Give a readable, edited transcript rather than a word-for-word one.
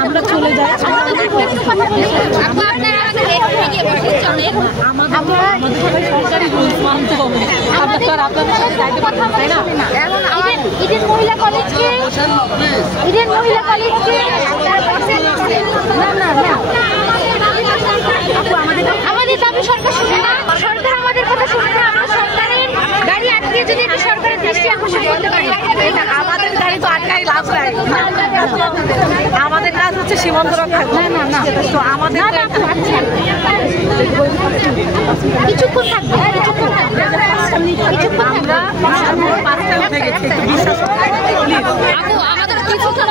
আমরা চলে যাই সরকারি রুলস মানতে হবে আপনাদের সাথে যাইতে পারবেন তাই না এখন ইডেন মহিলা কলেজকে আমাদের দাবি সরকার শুনে না সরকার আমাদের কথা শুনে না আমরা সরকারের গাড়ি আটকে যদি সরকারের দৃষ্টি আকর্ষণ করতে পারি আমাদের গাড়ি তো আটকাই লাভ নাই আমাদের কাজ হচ্ছে সীমান্ত রক্ষা না তো আমাদের কিছুক্ষণ থাকবে আমরা পাঁচটা উঠে গেছি বিশ্বাস আমাদের কিছুক্ষণ